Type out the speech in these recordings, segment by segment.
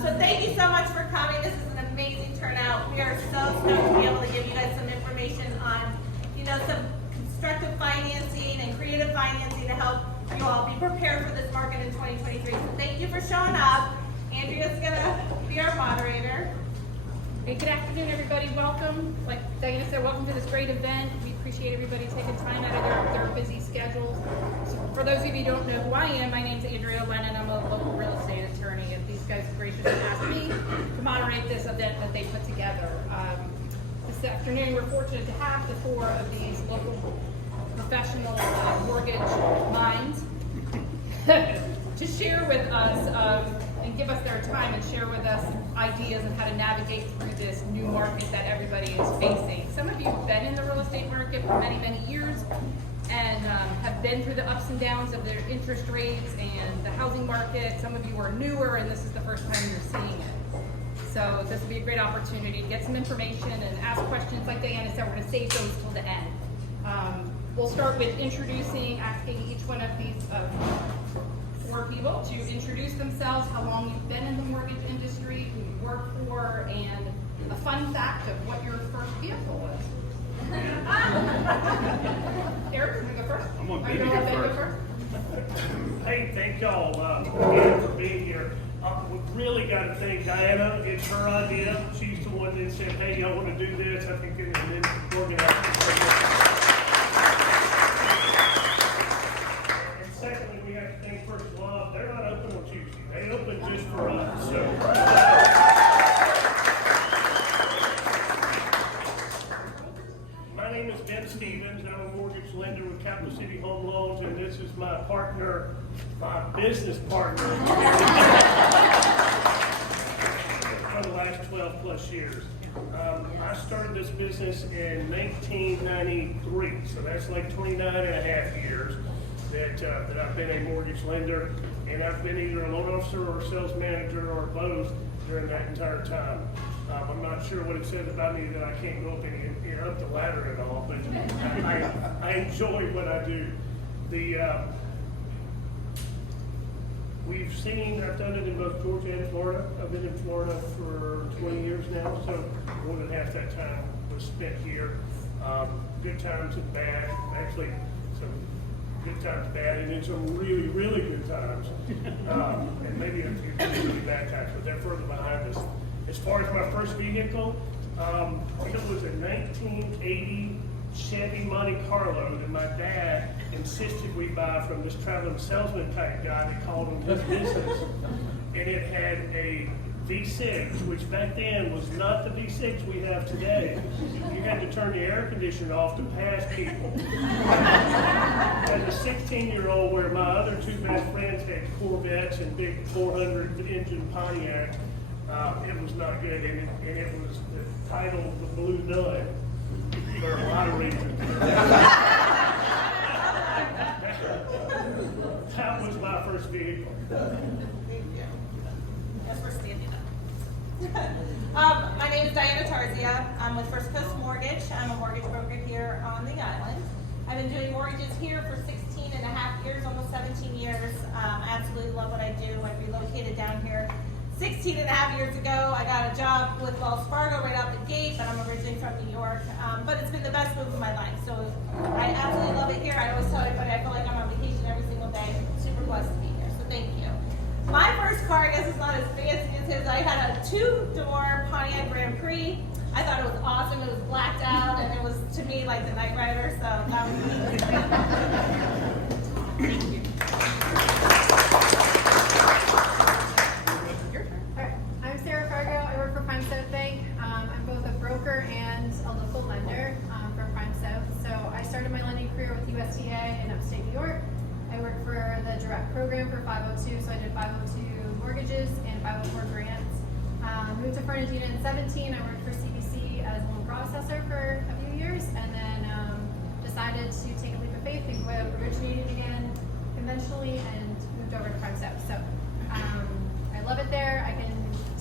So thank you so much for coming. This is an amazing turnout. We are so stoked to be able to give you guys some information on, some constructive financing and creative financing to help you all be prepared for this market in 2023. So thank you for showing up. Andrea's gonna be our moderator. Hey, good afternoon, everybody. Welcome. Like Diana said, welcome to this great event. We appreciate everybody taking time out of their busy schedules. So for those of you who don't know who I am, my name is Andrea Lennon. I'm a local real estate attorney, and these guys graciously asked me to moderate this event that they put together. This afternoon, we're fortunate to have the four of these local professional mortgage minds to share with us and give us their time and share with us ideas on how to navigate through this new market that everybody is facing. Some of you have been in the real estate market for many, many years and have been through the ups and downs of their interest rates and the housing market. Some of you are newer and this is the first time you're seeing it. So this will be a great opportunity to get some information and ask questions. Like Diana said, we're going to save those till the end. We'll start with asking each one of these four people to introduce themselves, how long you've been in the mortgage industry, who you work for, and a fun fact of what your first vehicle was. Eric, you want to go first? I'm going to go first. Hey, thank y'all again for being here. We really got to thank Diana. It's her idea. She's the one that said, hey, y'all want to do this? I think and then organized it. And secondly, we have to thank First Love. They're not open on Tuesday. They open just for us. So, my name is Ben Stevens. I'm a mortgage lender with Capital City Home Loans, and this is my partner, my business partner for the last 12 plus years. I started this business in 1993, so that's like 29 and a half years that I've been a mortgage lender, and I've been either a loan officer or a sales manager or both during that entire time. I'm not sure what it says about me that I can't go up up the ladder at all, but I enjoy what I do. I've done it in both Georgia and Florida. I've been in Florida for 20 years now, so more than half that time was spent here. Good times and bad, actually some good times bad, and then some really, really good times. And maybe a few really bad times, but they're further behind us. As far as my first vehicle, it was a 1980 Chevy Monte Carlo that my dad insisted we buy from this traveling salesman type guy that called him his business. And it had a V6, which back then was not the V6 we have today. You had to turn the air conditioner off to pass people. As a 16-year-old, where my other two best friends had Corvettes and big 400-engine Pontiacs, it was not good, and it was the title, The Blue Nun, for a lot of reasons. That was my first vehicle. Yes, we're standing up. My name is Diana Tarzia. I'm with First Coast Mortgage. I'm a mortgage broker here on the island. I've been doing mortgages here for 16 and a half years, almost 17 years. Absolutely love what I do. I relocated down here 16 and a half years ago. I got a job with Wells Fargo right out the gate, but I'm originally from New York. But it's been the best move of my life. So I absolutely love it here. I always tell everybody I feel like I'm on vacation every single day. Super blessed to be here. So thank you. My first car, I guess it's not as fancy as his. I had a two-door Pontiac Grand Prix. I thought it was awesome. It was blacked out, and it was, to me, like the Knight Rider. So that was neat. Thank you. I'm Sarah Fargo. I work for Prime South Bank. I'm both a broker and a local lender for Prime South. So I started my lending career with USDA in upstate New York. I worked for the direct program for 502, so I did 502 mortgages and 504 grants. Moved to Fernandina in 17. I worked for CBC as a loan processor for a few years, and then decided to take a leap of faith and go originated again conventionally and moved over to Prime South. So I love it there. I can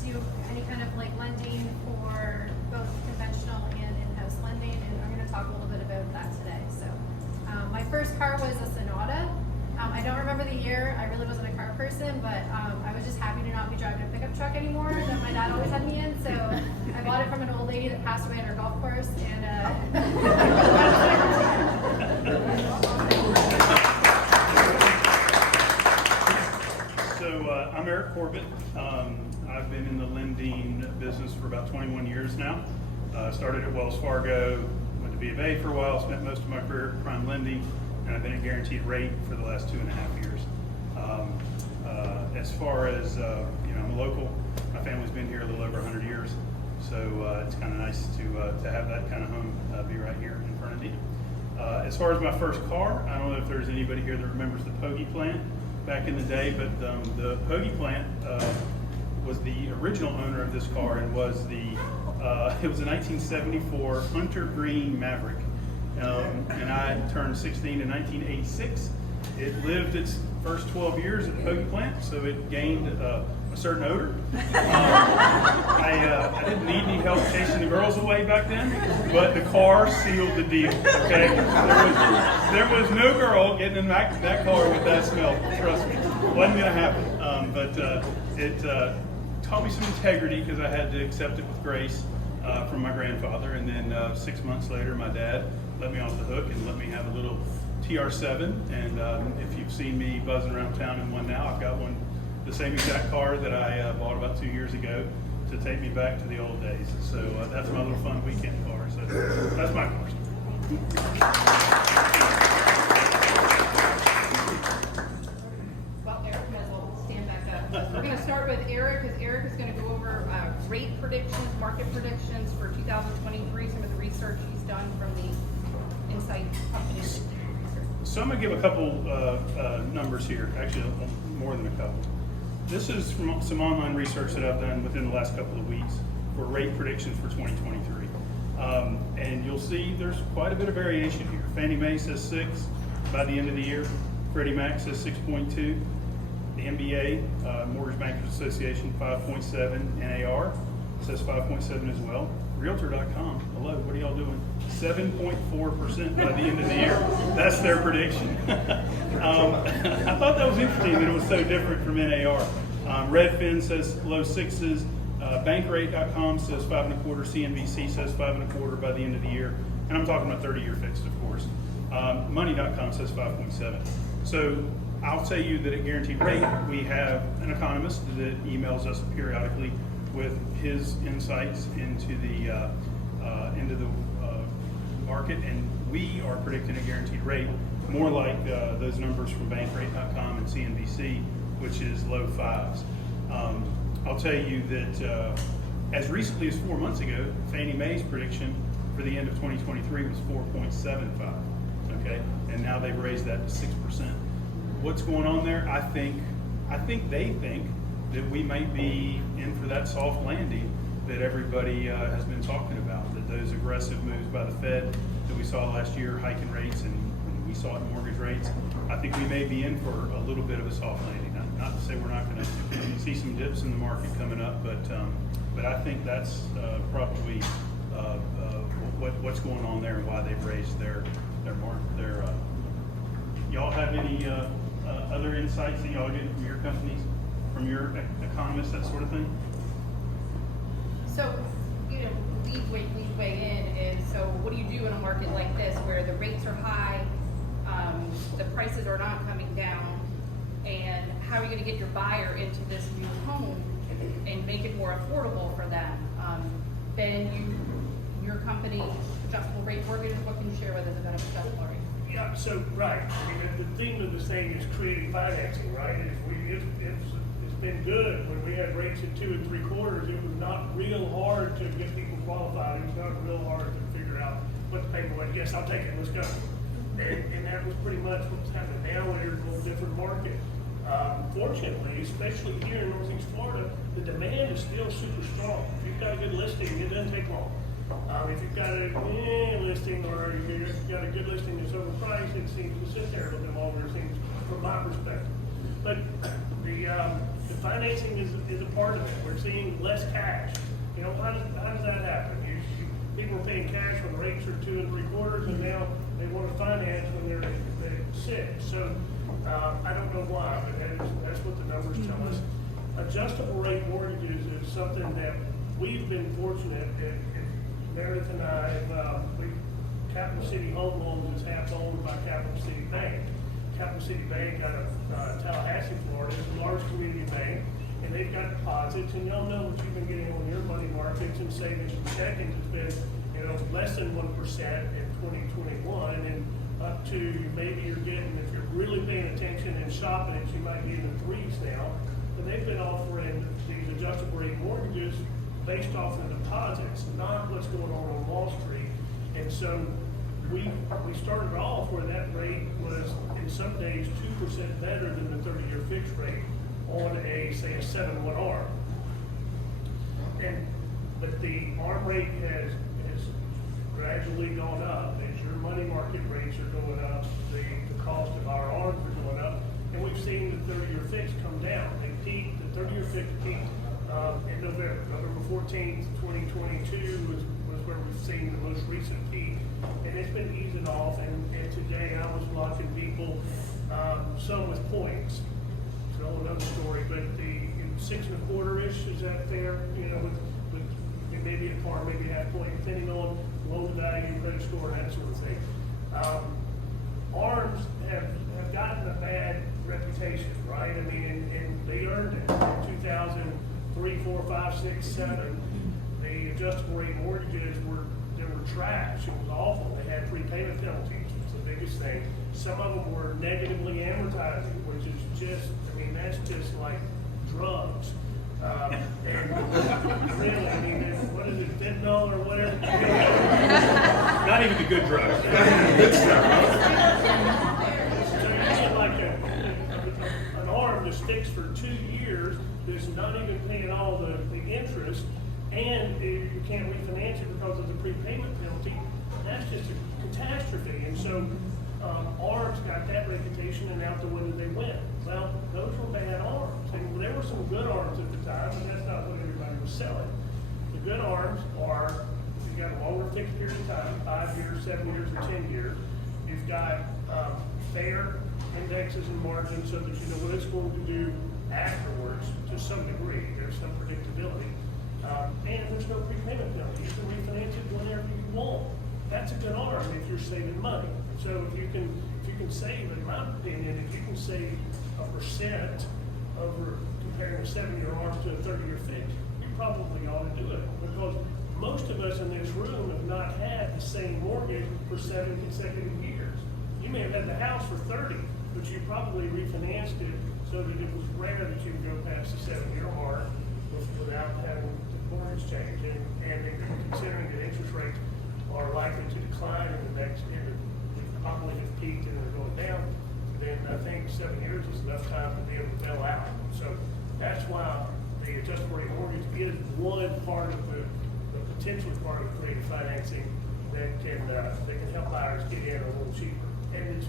do any kind of like lending for both conventional and in-house lending, and I'm going to talk a little bit about that today. So my first car was a Sonata. I don't remember the year. I really wasn't a car person, but I was just happy to not be driving a pickup truck anymore. let me in, so I bought it from an old lady that passed away at her golf course, and So I'm Eric Corbett. I've been in the lending business for about 21 years now. Started at Wells Fargo, went to B of A for a while, spent most of my career at Prime Lending, and I've been at Guaranteed Rate for the last 2.5 years. As far as, I'm a local. My family's been here a little over 100 years, so it's kind of nice to have that kind of home be right here in Fernandina. As far as my first car, I don't know if there's anybody here that remembers the Pogge plant back in the day, but the Pogge plant was the original owner of this car and was it was a 1974 Hunter Green Maverick, and I turned 16 in 1986. It lived its first 12 years at the Pogge plant, so it gained a certain odor. I didn't need any help chasing the girls away back then, but the car sealed the deal. Okay, there was no girl getting in that car with that smell. Trust me, wasn't gonna happen. But it taught me some integrity because I had to accept it with grace from my grandfather, and then 6 months later, my dad let me off the hook and let me have a little TR7. And if you've seen me buzzing around town in one now, I've got one. The same exact car that I bought about 2 years ago to take me back to the old days. So that's my little fun weekend car. So that's my car. Well, Eric might as well stand back up. We're going to start with Eric, because Eric is going to go over rate predictions, market predictions for 2023, some of the research he's done from the Insight Company. So I'm going to give a couple numbers here, actually more than a couple. This is from some online research that I've done within the last couple of weeks for rate predictions for 2023. And you'll see there's quite a bit of variation here. Fannie Mae says 6 by the end of the year. Freddie Mac says 6.2. The MBA, Mortgage Bankers Association, 5.7. NAR says 5.7 as well. Realtor.com, hello, what are y'all doing? 7.4% by the end of the year. That's their prediction. I thought that was interesting that it was so different from NAR. Redfin says low 6s. Bankrate.com says 5.25. CNBC says 5.25 by the end of the year. And I'm talking about 30-year fixed, of course. Money.com says 5.7. So I'll tell you that at Guaranteed Rate, we have an economist that emails us periodically with his insights into the market, and we are predicting a guaranteed rate more like those numbers from Bankrate.com and CNBC, which is low 5s. I'll tell you that as recently as 4 months ago, Fannie Mae's prediction for the end of 2023 was 4.75. Okay, and now they've raised that to 6%. What's going on there? I think they think that we might be in for that soft landing that everybody has been talking about, that those aggressive moves by the Fed that we saw last year, hiking rates, and we saw it in mortgage rates. I think we may be in for a little bit of a soft landing. Not to say we're not going to see some dips in the market coming up, but I think that's probably what's going on there and why they've raised their market. Y'all have any other insights that y'all get from your companies? From your economists, that sort of thing? So, we weigh in is, so what do you do in a market like this where the rates are high, the prices are not coming down, and how are you going to get your buyer into this new home and make it more affordable for them? Ben, your company, Adjustable Rate Mortgages, what can you share with us about adjustable rate? Yeah, so, right. I mean, the theme of this thing is creative financing, right? It's been good. When we had rates at 2 3/4, it was not real hard to get people qualified. It was not real hard to figure out what the payment was. Yes, I'll take it, let's go. And that was pretty much what's happening. Now we're in a little different market. Fortunately, especially here in Northeast Florida, the demand is still super strong. If you've got a good listing, it doesn't take long. If you've got a listing or you've got a good listing that's overpriced, it seems to sit there a little bit longer, it seems, from my perspective. But the financing is a part of it. We're seeing less cash. How does that happen? People are paying cash when rates are 2 3/4, and now they want to finance when they're at 6. So I don't know why, but that's what the numbers tell us. Adjustable rate mortgages is something that we've been fortunate, and Meredith and I, Capital City Home Loans is half owned by Capital City Bank. Capital City Bank out of Tallahassee, Florida, is a large community bank, and they've got deposits, and y'all know what you've been getting on your money markets and savings and checkings has been, less than 1% in 2021, and up to maybe you're getting, if you're really paying attention and shopping it, you might be in the threes now. But they've been offering these adjustable rate mortgages based off the deposits, not what's going on Wall Street. And so we started off where that rate was in some days 2% better than the 30-year fixed rate on say a 7-1 ARM. But the ARM rate has gradually gone up. As your money market rates are going up, the cost of our ARMs are going up, and we've seen the 30-year fixed come down. The 30-year fixed peaked in November 14th, 2022 was where we've seen the most recent peak, and it's been easing off. And today I was watching people, some with points. So another story, but the 6 1/4-ish is out there, with maybe a par, maybe a half point, depending on loan value, credit score, that sort of thing. ARMs have gotten a bad reputation, right? I mean, and they earned it in 2003, 4, 5, 6, 7. The adjustable rate mortgages were trash. It was awful. They had prepayment penalties, which was the biggest thing. Some of them were negatively amortizing, which is just, that's just like drugs. And really, what is it, fentanyl or whatever? Not even the good drugs. So you get like an ARM that's fixed for 2 years, that's not even paying all the interest, and you can't refinance it because of the prepayment penalty. That's just a catastrophe. And so ARMs got that reputation, and out the window they went. Well, those were bad ARMs. And there were some good ARMs at the time, but that's not what everybody was selling. The good ARMs are, you've got a longer fixed period of time, 5 years, 7 years, or 10 years. You've got fair indexes and margins so that you know what it's going to do afterwards to some degree. There's some predictability. And there's no prepayment penalty. You can refinance it whenever you want. That's a good ARM if you're saving money. So if you can save, in my opinion, if you can save 1% over comparing a 7-year ARM to a 30-year fixed, you probably ought to do it, because most of us in this room have not had the same mortgage for 7 consecutive years. You may have had the house for 30, but you probably refinanced it so that it was rare that you could go past the 7-year mark without having the mortgage change. And considering that interest rates are likely to decline in the next year, probably have peaked and they're going down, then I think 7 years is enough time to be able to bail out. So that's why the adjustable rate mortgage is one part of the potential part of creative financing that can help buyers get in a little cheaper. And it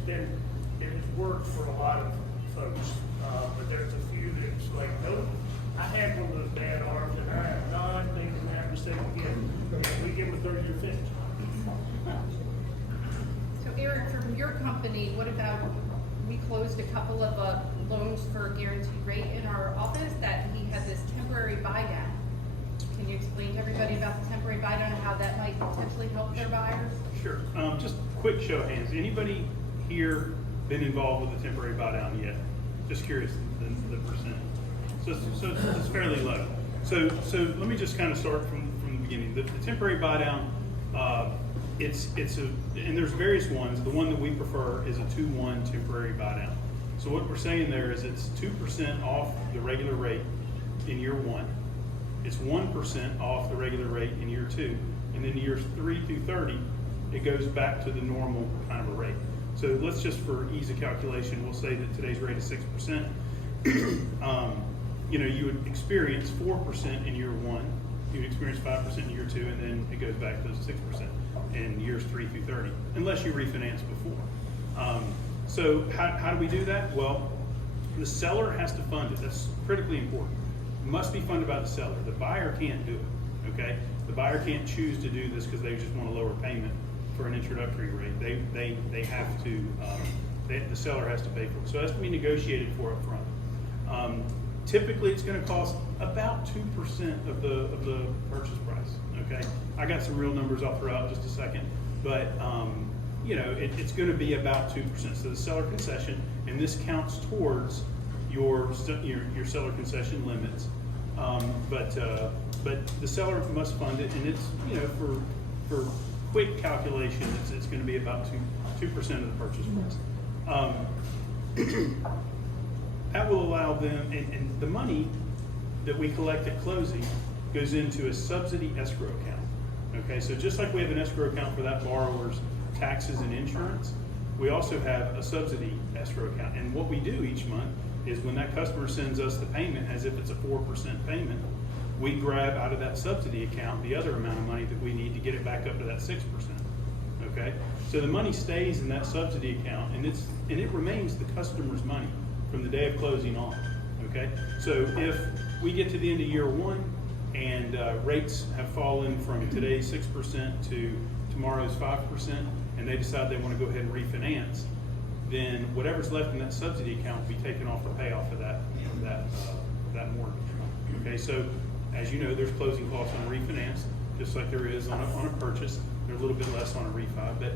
has worked for a lot of folks, but there's a few that's like, nope, I had one of those bad ARMs and I am not making that mistake again. We give them a 30-year fix. So Eric, from your company, what about, we closed a couple of loans for a guaranteed rate in our office that he had this temporary buy down. Can you explain to everybody about the temporary buy down and how that might potentially help their buyers? Sure. Just quick show of hands. Anybody here been involved with a temporary buy down yet? Just curious the percentage. So it's fairly low. So let me just kind of start from the beginning. The temporary buy down, and there's various ones. The one that we prefer is a 2-1 temporary buy down. So what we're saying there is it's 2% off the regular rate in year 1. It's 1% off the regular rate in year 2. And then years 3 through 30, it goes back to the normal kind of a rate. So let's just, for ease of calculation, we'll say that today's rate is 6%. You would experience 4% in year 1. You'd experience 5% in year 2, and then it goes back to 6% in years 3 through 30, unless you refinance before. So how do we do that? Well, the seller has to fund it. That's critically important. It must be funded by the seller. The buyer can't do it, okay? The buyer can't choose to do this because they just want a lower payment for an introductory rate. They have to, the seller has to pay for it. So it has to be negotiated for up front. Typically, it's gonna cost about 2% of the purchase price, okay? I got some real numbers I'll throw out in just a second, but, you know, it's gonna be about 2%. So the seller concession, and this counts towards your seller concession limits. But the seller must fund it, and it's, you know, for quick calculation, it's gonna be about 2% of the purchase price. That will allow them, and the money that we collect at closing goes into a subsidy escrow account. Okay, so just like we have an escrow account for that borrower's taxes and insurance, we also have a subsidy escrow account. And what we do each month is when that customer sends us the payment, as if it's a 4% payment, we grab out of that subsidy account the other amount of money that we need to get it back up to that 6%. Okay, so the money stays in that subsidy account, and it remains the customer's money from the day of closing on. Okay, so if we get to the end of year one and rates have fallen from today's 6% to tomorrow's 5%, and they decide they want to go ahead and refinance, then whatever's left in that subsidy account will be taken off the payoff of that mortgage. Okay, so as you know, there's closing costs on a refinance, just like there is on a purchase. They're a little bit less on a refi,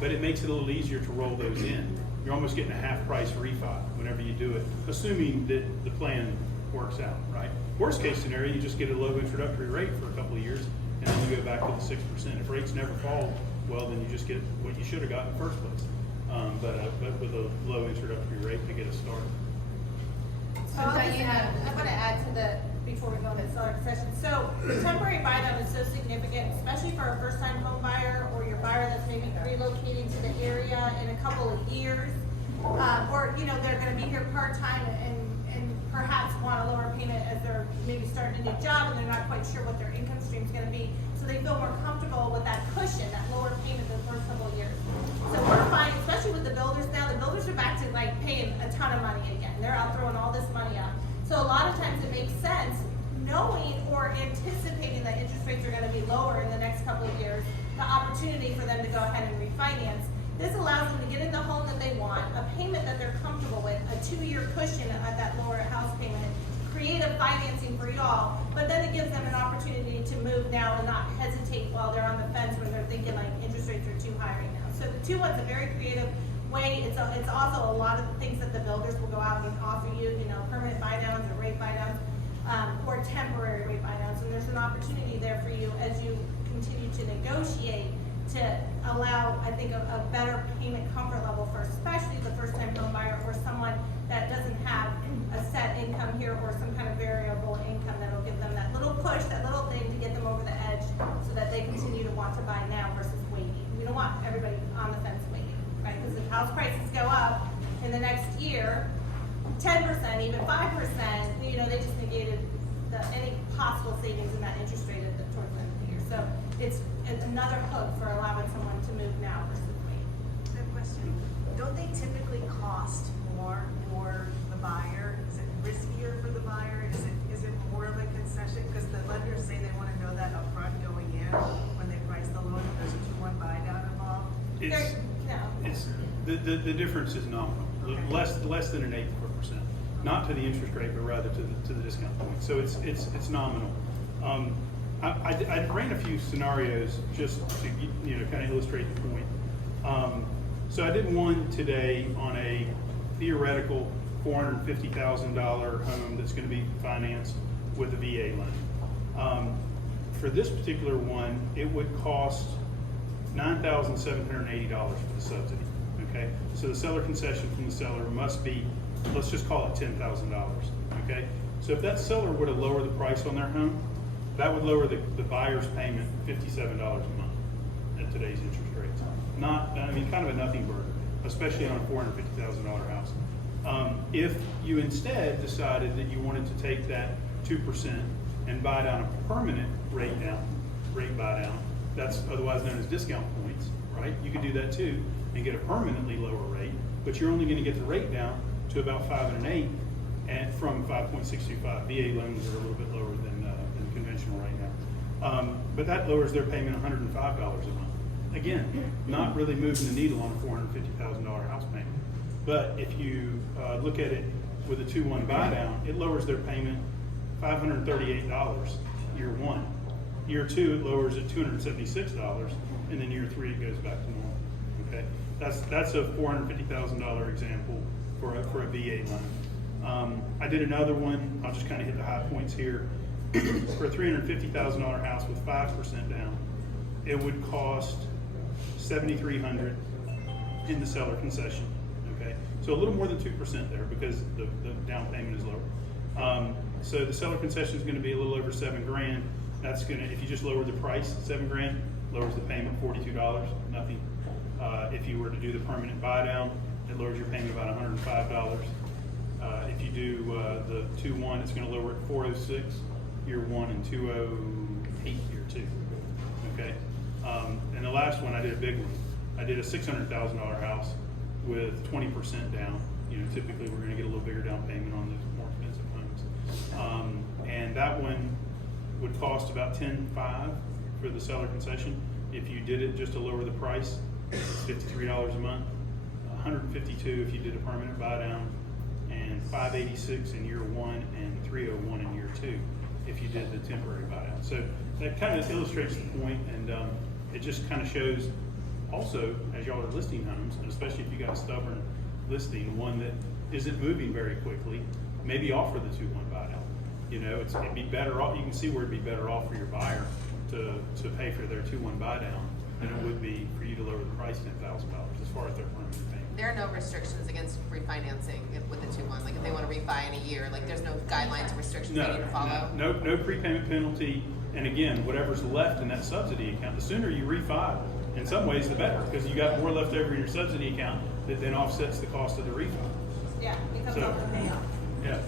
but it makes it a little easier to roll those in. You're almost getting a half price refi whenever you do it, assuming that the plan works out, right? Worst case scenario, you just get a low introductory rate for a couple of years, and then you go back to the 6%. If rates never fall, well, then you just get what you should have got in the first place. But with a low introductory rate to get us started. So I'm going to add to before we go into seller concession. So the temporary buy down is so significant, especially for a first time home buyer or your buyer that's maybe relocating to the area in a couple of years. Or, you know, they're going to be here part-time and perhaps want a lower payment as they're maybe starting a new job and they're not quite sure what their income stream is going to be. So they feel more comfortable with that cushion, that lower payment the first couple of years. So we're finding, especially with the builders now, the builders are back to like paying a ton of money again. They're out throwing all this money out. So a lot of times it makes sense, knowing or anticipating that interest rates are going to be lower in the next couple of years, the opportunity for them to go ahead and refinance. This allows them to get in the home that they want, a payment that they're comfortable with, a 2-year cushion at that lower house payment, creative financing for y'all, but then it gives them an opportunity to move now and not hesitate while they're on the fence when they're thinking like interest rates are too high right now. So the 2-1's a very creative way. It's also a lot of the things that the builders will go out and offer you, you know, permanent buy downs or rate buy downs, or temporary rate buy downs. And there's an opportunity there for you as you continue to negotiate to allow, I think, a better payment comfort level for especially the first-time home buyer or someone that doesn't have a set income here or some kind of variable income that'll give them that little push, that little thing to get them over the edge so that they continue to want to buy now versus waiting. We don't want everybody on the fence waiting, right? Because if house prices go up in the next year, 10%, even 5%, you know, they just negated any possible savings in that interest rate towards the end of the year. So it's another hook for allowing someone to move now versus wait. Good question. Don't they typically cost more for the buyer? Is it riskier for the buyer? Is it more of a concession? Because the lenders say they want to know that upfront going in when they price the loan. If there's a 2-1 buy down involved. The difference is nominal, less than an 1/8%, not to the interest rate, but rather to the discount point. So it's nominal. I ran a few scenarios just to kind of illustrate the point. So I did one today on a theoretical $450,000 home that's going to be financed with a VA loan. For this particular one, it would cost $9,780 for the subsidy. Okay, so the seller concession from the seller must be, let's just call it $10,000. Okay, so if that seller were to lower the price on their home, that would lower the buyer's payment $57 a month at today's interest rates. Kind of a nothing burger, especially on a $450,000 house. If you instead decided that you wanted to take that 2% and buy down a permanent rate buy down, that's otherwise known as discount points, right? You could do that too and get a permanently lower rate, but you're only going to get the rate down to about 5 1/8 and from 5.625. VA loans are a little bit lower than conventional right now. But that lowers their payment $105 a month. Again, not really moving the needle on a $450,000 house payment. But if you look at it with a 2-1 buy down, it lowers their payment $538 year one. Year two, it lowers it $276, and then year three, it goes back to normal. Okay, that's a $450,000 example for a VA loan. I did another one. I'll just kind of hit the high points here. For a $350,000 house with 5% down, it would cost $7,300 in the seller concession. Okay, so a little more than 2% there because the down payment is lower. So the seller concession is going to be a little over $7,000. That's going to, if you just lower the price, $7,000 lowers the payment $42, nothing. If you were to do the permanent buy down, it lowers your payment about $105. If you do the 2-1, it's going to lower it $406 year one and $208 year two. Okay, and the last one I did a big one. I did a $600,000 house with 20% down. You know, typically we're going to get a little bigger down payment on those more expensive homes, and that one would cost about $10,500 for the seller concession. If you did it just to lower the price, it's $53 a month, $152 if you did a permanent buy down, and $586 in year one and $301 in year two if you did the temporary buy down. So that kind of illustrates the point, and it just kind of shows also, as y'all are listing homes, and especially if you got a stubborn listing, one that isn't moving very quickly, maybe offer the 2-1 buy down. You know, it'd be better off. You can see where it'd be better off for your buyer to pay for their 2-1 buy down than it would be for you to lower the price $10,000 as far as their permanent payment. There are no restrictions against refinancing with the 2-1. Like if they want to refi in a year, like there's no guidelines or restrictions they need to follow. No prepayment penalty. And again, whatever's left in that subsidy account, the sooner you refi, in some ways, the better, because you got more left over in your subsidy account that then offsets the cost of the refi. Yeah, becomes So- all the payoff. Yeah.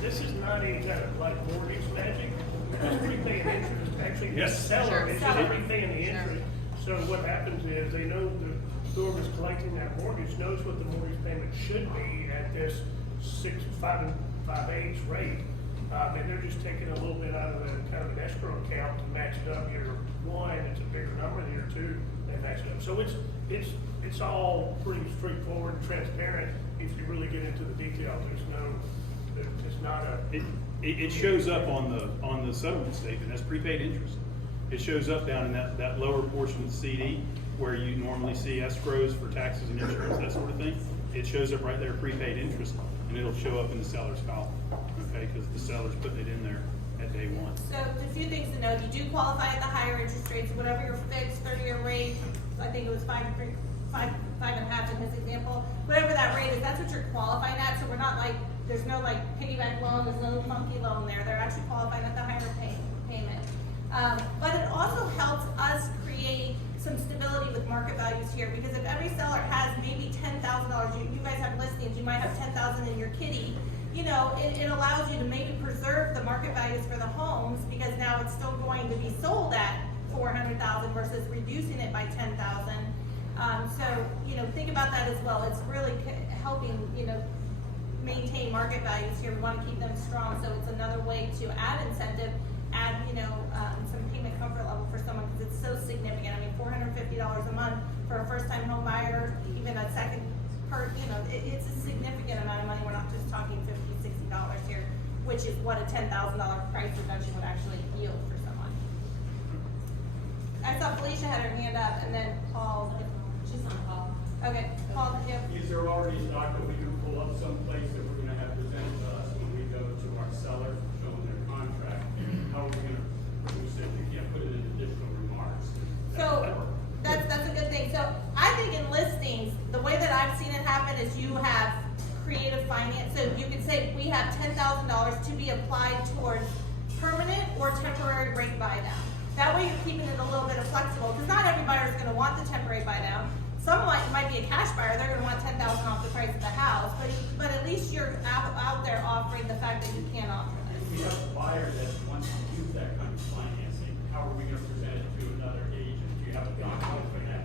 This is not any kind of like mortgage magic. It's prepaying interest. Actually, the Yes. seller Sure. is Seller. just prepaying the Sure. interest. So what happens is they know whoever's collecting that mortgage knows what the mortgage payment should be at this 5.575 rate. And they're just taking a little bit out of the kind of an escrow account to match it up. Year one, it's a bigger number. Year two, they match it up. So it's all pretty straightforward and transparent. If you really get into the detail, it's not a. It shows up on the settlement statement as prepaid interest. It shows up down in that lower portion of the CD where you normally see escrows for taxes and insurance, that sort of thing. It shows up right there, prepaid interest, and it'll show up in the seller's column, okay? Because the seller's putting it in there at day one. So a few things to know, you do qualify at the higher interest rates, whatever your fixed 30-year rate, I think it was 5.5 in his example, whatever that rate is, that's what you're qualifying at, so we're not like, there's no like piggyback loan, there's no funky loan there, they're actually qualifying at the higher payment. But it also helps us create some stability with market values here, because if every seller has maybe $10,000, you guys have listings, you might have $10,000 in your kitty, you know, it allows you to maybe preserve the market values for the homes, because now it's still going to be sold at $400,000 versus reducing it by $10,000. So, you know, think about that as well. It's really helping, you know, maintain market values here. We want to keep them strong, so it's another way to add incentive, add, you know, some payment comfort level for someone, because it's so significant. I mean, $450 a month for a first-time home buyer, even a second part, you know, it's a significant amount of money. We're not just talking $50, $60 here, which is what a $10,000 price reduction would actually yield for someone. I saw Felicia had her hand up, and then Paul. She's on call. Okay, Paul, did you? Is there already stock that we can pull up someplace that we're gonna have presented to us when we go to our seller, show them their contract? How are we gonna produce it? We can't put it in additional remarks. So that's a good thing. So I think in listings, the way that I've seen it happen is you have creative finance. So you could say we have $10,000 to be applied towards permanent or temporary rate buy down. That way you're keeping it a little bit of flexible, because not every buyer is going to want the temporary buy down. Some might be a cash buyer; they're going to want $10,000 off the price of the house. But at least you're out there offering the fact that you can offer this. If we have a buyer that wants to use that kind of financing, how are we gonna present it to another agent? Do you have a document for that?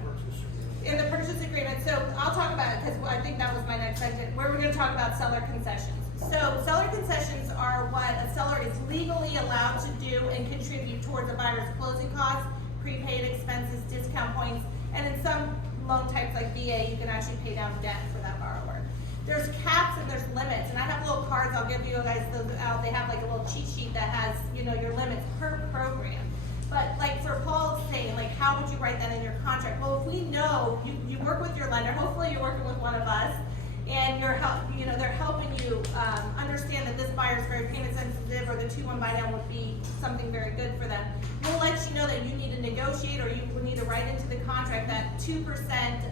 In the purchase agreement, so I'll talk about it because I think that was my next segment, where we're going to talk about seller concessions. So seller concessions are what a seller is legally allowed to do and contribute towards a buyer's closing costs, prepaid expenses, discount points, and in some loan types like VA, you can actually pay down debt for that borrower. there's caps and there's limits, and I have little cards, I'll give you guys those out, they have like a little cheat sheet that has, you know, your limits per program. But like for Paul's saying, like how would you write that in your contract? Well, if we know, you work with your lender, hopefully you're working with one of us, and they're helping you understand that this buyer is very payment sensitive, or the 2-1 buy down would be something very good for them. We'll let you know that you need to negotiate, or you would need to write into the contract that 2%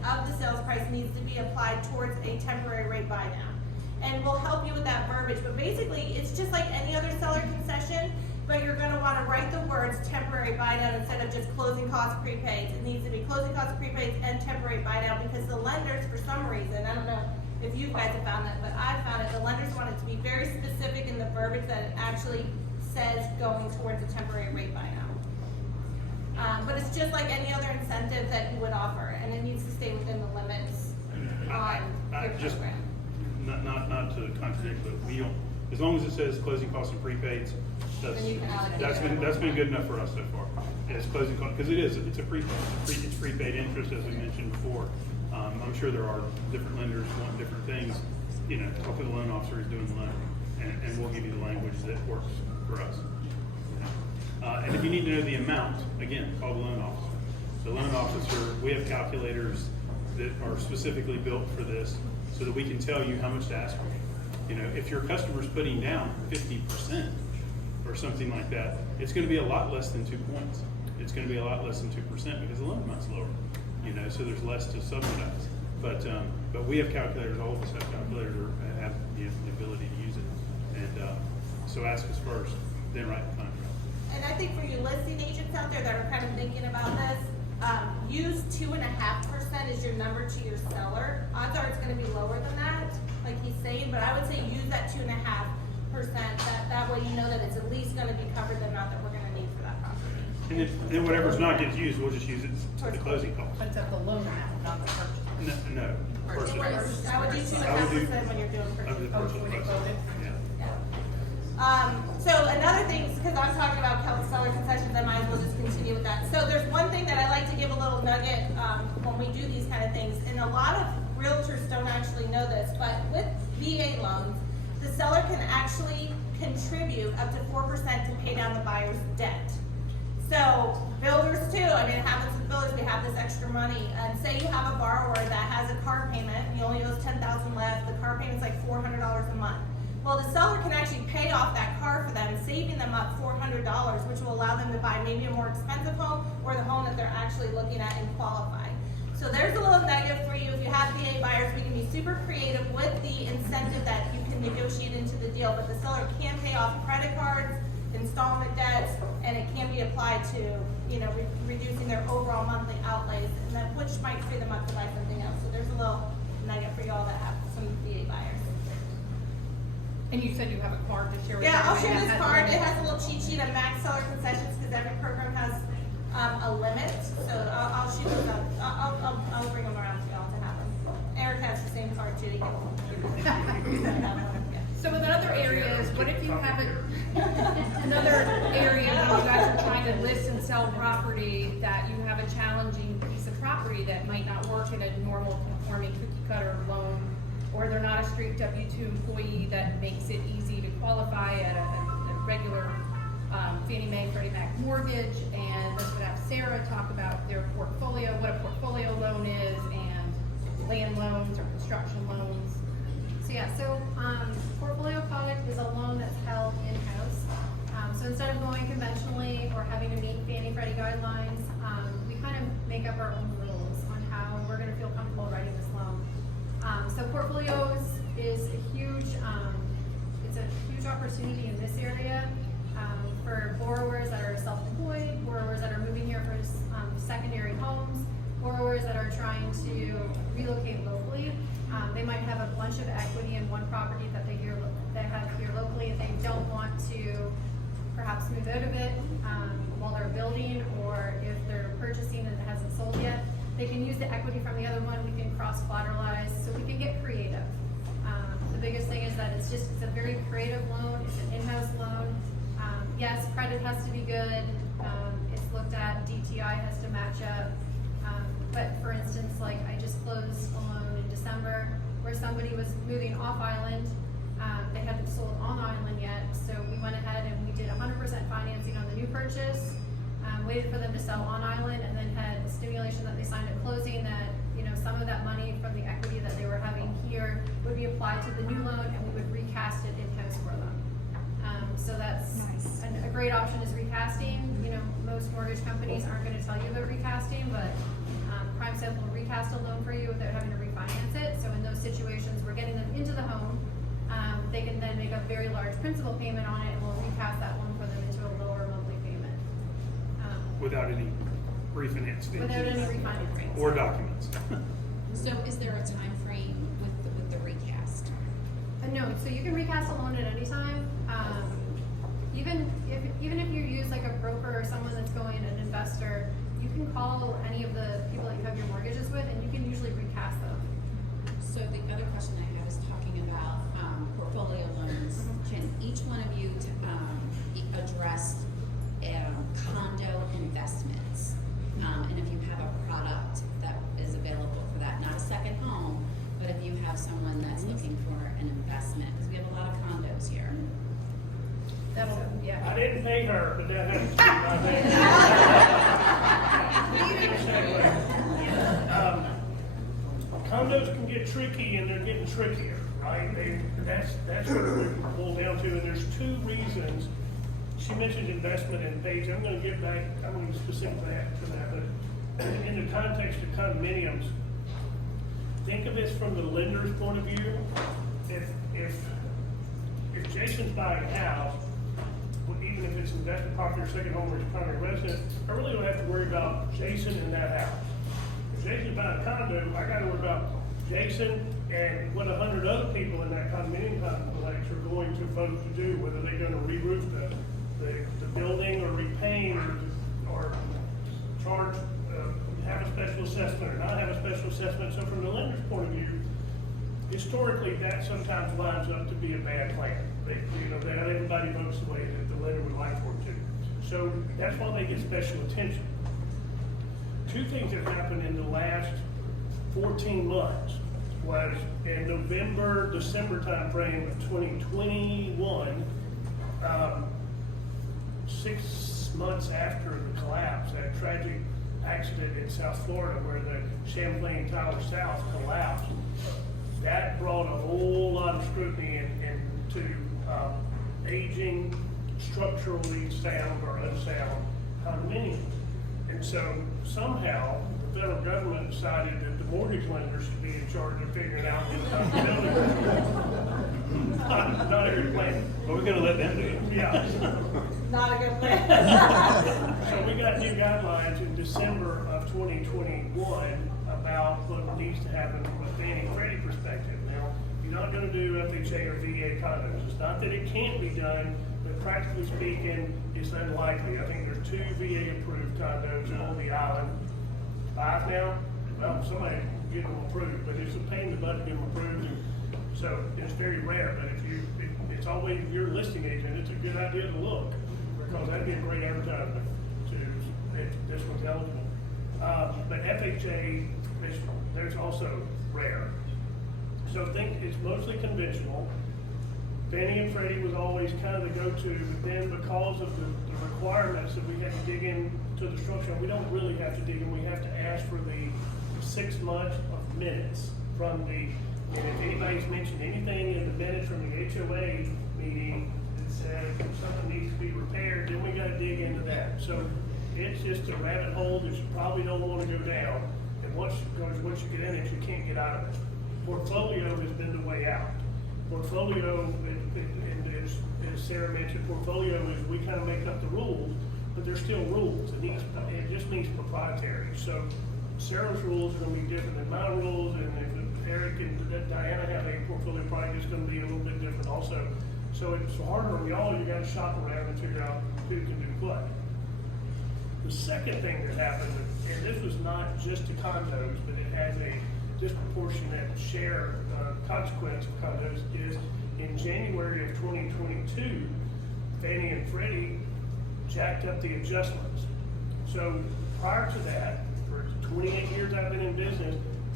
of the sales price needs to be applied towards a temporary rate buy down. And we'll help you with that verbiage, but basically it's just like any other seller concession, but you're gonna wanna write the words temporary buy down instead of just closing costs prepaids. It needs to be closing costs prepaids and temporary buy down, because the lenders, for some reason, I don't know if you guys have found that, but I found it, the lenders want it to be very specific in the verbiage that it actually says going towards a temporary rate buy down. But it's just like any other incentive that you would offer, and it needs to stay within the limits on your just, program. not to contradict, but we don't, as long as it says closing costs and prepaids, Then you can allocate that's been good enough for us so far. It's closing costs, because it's a prepaid, it's prepaid interest, as we mentioned before. I'm sure there are different lenders want different things, you know, talk to the loan officer who's doing the loan, and we'll give you the language that works for us. And if you need to know the amount, again, call the loan officer. The loan officer, we have calculators that are specifically built for this, so that we can tell you how much to ask for. You know, if your customer's putting down 50% or something like that, it's gonna be a lot less than 2 points. It's gonna be a lot less than 2% because the loan amount's lower, you know, so there's less to subsidize. But we have calculators, all of us have calculators, or have the ability to use it. And so ask us first, then write the contract. And I think for you listing agents out there that are kind of thinking about this, use 2.5% as your number to your seller. Odds are it's gonna be lower than that, like he's saying, but I would say use that 2.5%. That way you know that it's at least gonna be covered the amount that we're gonna need for that property. And then whatever's not gets used, we'll just use it to the closing cost. But it's at the loan amount, not the purchase. No, Purchase price. I would do 2.5% when you're doing Of the purchase. purchase when it price. goes in. Yeah. So another thing, because I'm talking about seller concessions, I might as well just continue with that. So there's one thing that I like to give a little nugget when we do these kind of things, and a lot of realtors don't actually know this, but with VA loans, the seller can actually contribute up to 4% to pay down the buyer's debt. So builders too, I mean, it happens with builders, we have this extra money, and say you have a borrower that has a car payment, he only owes $10,000 left, the car payment's like $400 a month. Well, the seller can actually pay off that car for them, saving them up $400, which will allow them to buy maybe a more expensive home, or the home that they're actually looking at and qualify. So there's a little nugget for you. If you have VA buyers, we can be super creative with the incentive that you can negotiate into the deal, but the seller can pay off credit cards, installment debts, and it can be applied to, you know, reducing their overall monthly outlays, and that, which might free them up to buy something else. So there's a little nugget for you all that have some VA buyers. And you said you have a card to share with Yeah, I'll everybody share that this has card. the- It has a little cheat sheet of max seller concessions, because every program has a limit. So I'll shoot those out. I'll bring them around to y'all to have them. Eric has the same card too. He can give them. So in other areas, what if you have another area where you guys are trying to list and sell property, that you have a challenging piece of property that might not work in a normal conforming cookie cutter loan, or they're not a straight W-2 employee that makes it easy to qualify at a regular Fannie Mae, Freddie Mac mortgage, and let's have Sarah talk about their portfolio, what a portfolio loan is, and land loans or construction loans. So portfolio product is a loan that's held in-house. So instead of going conventionally or having to meet Fannie Freddie guidelines, we kind of make up our own rules on how we're gonna feel comfortable writing this loan. So portfolios is a huge, it's a huge opportunity in this area for borrowers that are self-employed, borrowers that are moving here for secondary homes, borrowers that are trying to relocate locally. They might have a bunch of equity in one property that they have here locally, and they don't want to perhaps move out of it while they're building, or if they're purchasing and it hasn't sold yet. They can use the equity from the other one. We can cross-collateralize, so we can get creative. The biggest thing is that it's a very creative loan. It's an in-house loan. Yes, credit has to be good. It's looked at. DTI has to match up. But for instance, like I just closed a loan in December. where somebody was moving off island. They hadn't sold on island yet, so we went ahead and we did 100% financing on the new purchase, waited for them to sell on island, and then had a stipulation that they signed at closing that, you know, some of that money from the equity that they were having here would be applied to the new loan, and we would recast it in-house for them. So that's a great option is recasting. You know, most mortgage companies aren't gonna tell you about recasting, but Prime Sale will recast a loan for you without having to refinance it. So in those situations, we're getting them into the home. They can then make a very large principal payment on it, and we'll recast that loan for them into a lower monthly payment. Without any refinance fees. Without any refinancing. Or documents. So is there a time frame with the recast? No, so you can recast a loan at any time. Even if you use like a broker or someone that's going, an investor, you can call any of the people that you have your mortgages with, and you can usually recast them. So the other question I had is talking about portfolio loans. Can each one of you address condo investments? And if you have a product that is available for that, not a second home, but if you have someone that's looking for an investment, because we have a lot of condos here. That'll, yeah. I didn't pay her, but that happens to be my thing. Condos can get tricky, and they're getting trickier, right? That's what we boil down to, and there's two reasons. She mentioned investment in Paige. I'm gonna get back, I'm gonna specific to that, but in the context of condominiums, think of this from the lender's point of view. If Jason's buying a house, even if it's investment property or second home or his primary residence, I really don't have to worry about Jason and that house. If Jason's buying a condo, I gotta worry about Jason and what 100 other people in that condominium complex are going to vote to do, whether they're gonna re-roof the building or repaint or charge, have a special assessment or not have a special assessment. So from the lender's point of view, historically, that sometimes lines up to be a bad plan. They not everybody votes the way that the lender would like for it to. So that's why they get special attention. Two things that happened in the last 14 months was in November, December timeframe of 2021, 6 months after the collapse, that tragic accident in South Florida where the Champlain Tower South collapsed, that brought a whole lot of scrutiny into aging, structurally sound or unsound condominiums. And so somehow the federal government decided that the mortgage lender should be in charge of figuring out the building. Not a good plan. But we're gonna let them do it. Yeah. Not a good plan. So we got new guidelines in December of 2021 about what needs to happen from a Fannie Freddie perspective. Now, you're not gonna do FHA or VA condos. It's not that it can't be done, but practically speaking, it's unlikely. I think there's 2 VA approved condos on the island. 5 now? Well, somebody get them approved, but it's a pain in the butt to get them approved. So it's very rare, but it's always, if you're a listing agent, it's a good idea to look, because that'd be a great advertisement to, if this one's eligible. But FHA, there's also rare. So think it's mostly conventional. Fannie and Freddie was always kind of the go-to, but then because of the requirements that we have to dig into the structure, we don't really have to dig in. We have to ask for the 6 months of minutes from the, and if anybody's mentioned anything in the minutes from the HOA meeting that said something needs to be repaired, then we gotta dig into that. So it's just a rabbit hole that you probably don't wanna go down. And once you get in it, you can't get out of it. Portfolio has been the way out. Portfolio, and as Sarah mentioned, portfolio is we kind of make up the rules, but they're still rules. It just means proprietary. So Sarah's rules are going to be different than my rules, and if Eric and Diana have a portfolio product, it's going to be a little bit different also. So it's harder on y'all. You got to shop around and figure out who can do what. The second thing that happened, and this was not just to condos, but it has a disproportionate share consequence of condos, is in January of 2022, Fannie and Freddie jacked up the adjustments. So prior to that, for 28 years I've been in business,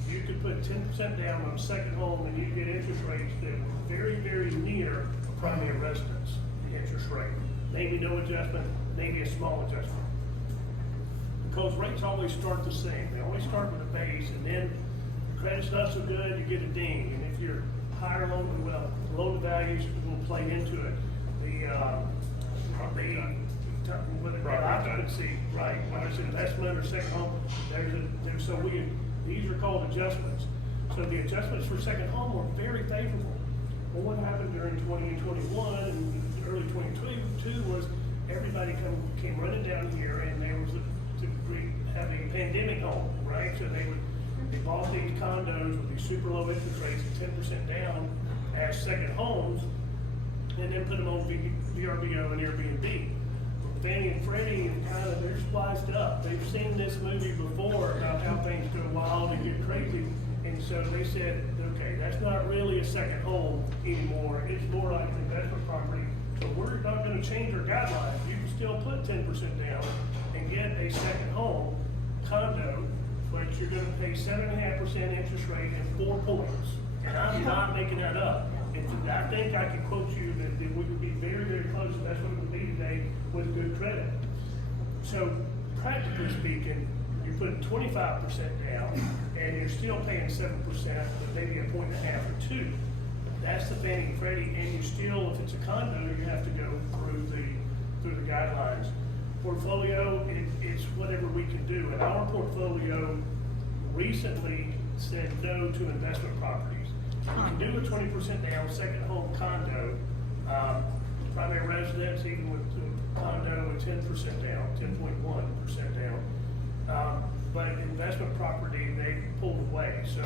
you could put 10% down on a second home and you get interest rates that were very, very near a primary residence, the interest rate. Maybe no adjustment, maybe a small adjustment. Because rates always start the same. They always start with a base, and then credit's not so good, you get a ding. And if you're higher loan to values will play into it. The occupancy, right, whether it's investment or second home, these are called adjustments. So the adjustments for second home were very favorable. Well, what happened during 2021 and early 2022 was everybody came running down here, and there was having a pandemic home, right? So they bought these condos with these super low interest rates at 10% down as second homes, and then put them on VRBO and Airbnb. Fannie and Freddie they're spliced up. They've seen this movie before about how things go wild and get crazy. And so they said, okay, that's not really a second home anymore. It's more like an investment property. So we're not gonna change our guidelines. You can still put 10% down and get a second home condo, but you're gonna pay 7.5% interest rate and 4 points. And I'm not making that up. I think I can quote you that we would be very, very close, and that's what it would be today with good credit. So practically speaking, you're putting 25% down, and you're still paying 7%, but maybe 1.5 points or 2. That's the Fannie and Freddie, and you still, if it's a condo, you have to go through the guidelines. Portfolio, it's whatever we can do. And our portfolio recently said no to investment properties. You can do a 20% down, second home condo, primary residence, even with condo with 10% down, 10.1% down. But investment property, they pulled away. So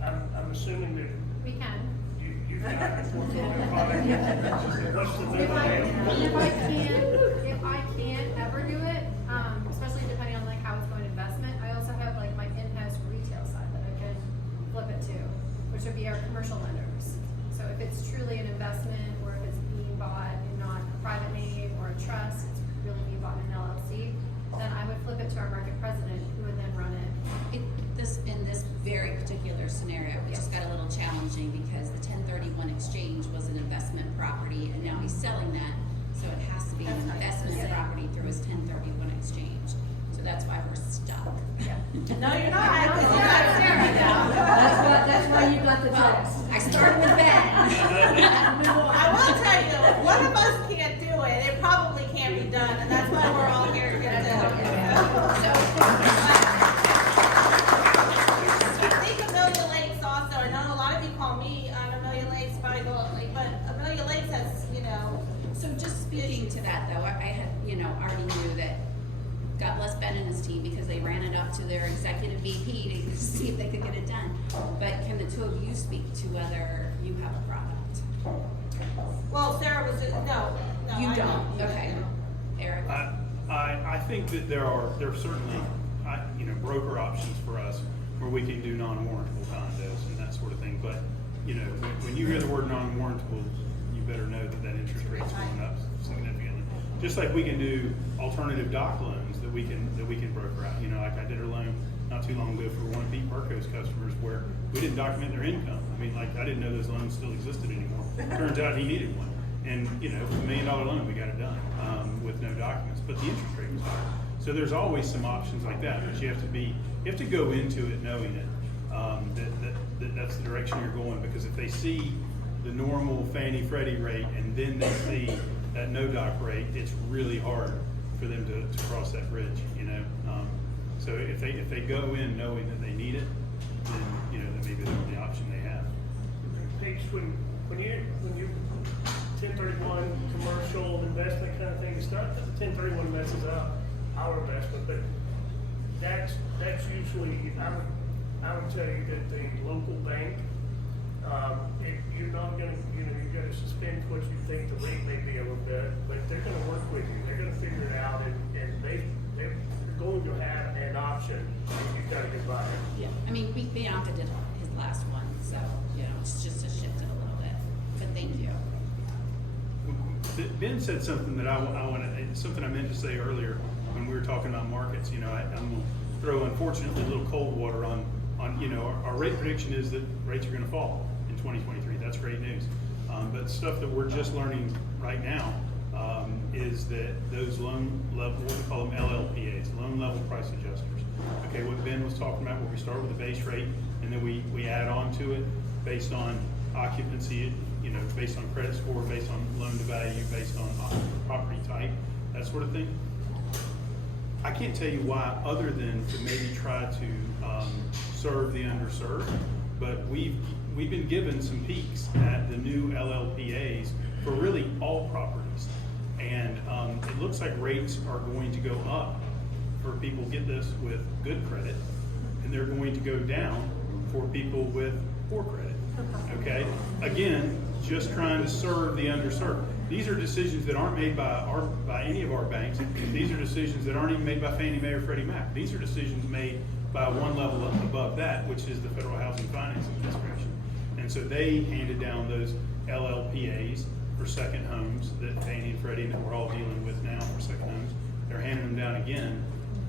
I'm assuming that We can. you've got a portfolio product. What's the If I can't ever do it, especially depending on like how it's going to investment, I also have like my in-house retail side that I can flip it to, which would be our commercial lenders. So if it's truly an investment, or if it's being bought in not a private name or a trust, it's really being bought in an LLC, then I would flip it to our market president, who would then run it. In this very particular scenario, it just got a little challenging because the 1031 exchange was an investment property, and now he's selling that, so it has to be an investment property through his 1031 exchange. So that's why we're stuck. No, you're not, because you're not staring now. That's why you got the Well, text. I started with Ben. I will tell you, if one of us can't do it, it probably can't be done, and that's why we're all here to get it done. I think Amelia Lakes also, I know a lot of you call me, Amelia Lakes, probably but Amelia Lakes has, So just speaking to that though, I had, already knew that, God bless Ben and his team, because they ran it up to their executive VP to see if they could get it done. But can the two of you speak to whether you have a product? well, Sarah was just, no, You I don't, okay. Eric? I think that there are certainly, broker options for us where we can do non-warrantable condos and that sort of thing. But, when you hear the word non-warrantable, you better know that interest rate's going up significantly. Just like we can do alternative doc loans that we can broker out. Like I did a loan not too long ago for one of Pete Perco's customers where we didn't document their income. I mean, I didn't know those loans still existed anymore. Turns out he needed one. And, it was $1 million loan, we got it done, with no documents, but the interest rate was higher. So there's always some options like that, but you have to go into it knowing it, that's the direction you're going, because if they see the normal Fannie Freddie rate and then they see that no doc rate, it's really hard for them to cross that bridge, So if they go in knowing that they need it, then, then maybe that's the option they have. Paige, when you 1031 commercial investment kind of thing, it's not that the 1031 messes up our investment, but that's usually, I would tell you that the local bank, you're not gonna, you're gonna suspend what you think the rate may be a little bit, but they're gonna work with you, they're gonna figure it out, and they're going to have an option if you've got a good buyer. Yeah. I mean, Bianca did his last one, so, it's just to shift it a little bit, but thank you. Ben said something that something I meant to say earlier when we were talking about markets. I'm going to throw, unfortunately, a little cold water on on, you know, our rate prediction is that rates are gonna fall in 2023. That's great news. But stuff that we're just learning right now is that those loan level, what we call them LLPAs, loan level price adjusters. Okay, what Ben was talking about, where we start with a base rate and then we add on to it based on occupancy, you know, based on credit score, based on loan to value, based on property type, that sort of thing. I can't tell you why, other than to maybe try to serve the underserved, but we've been given some peaks at the new LLPAs for really all properties. And it looks like rates are going to go up for people, get this, with good credit, and they're going to go down for people with poor credit. Okay? Again, just trying to serve the underserved. These are decisions that aren't made by any of our banks. These are decisions that aren't even made by Fannie Mae or Freddie Mac. These are decisions made by one level above that, which is the Federal Housing Finance Administration. And so they handed down those LLPAs for second homes that Fannie and Freddie that we're all dealing with now for second homes. They're handing them down again,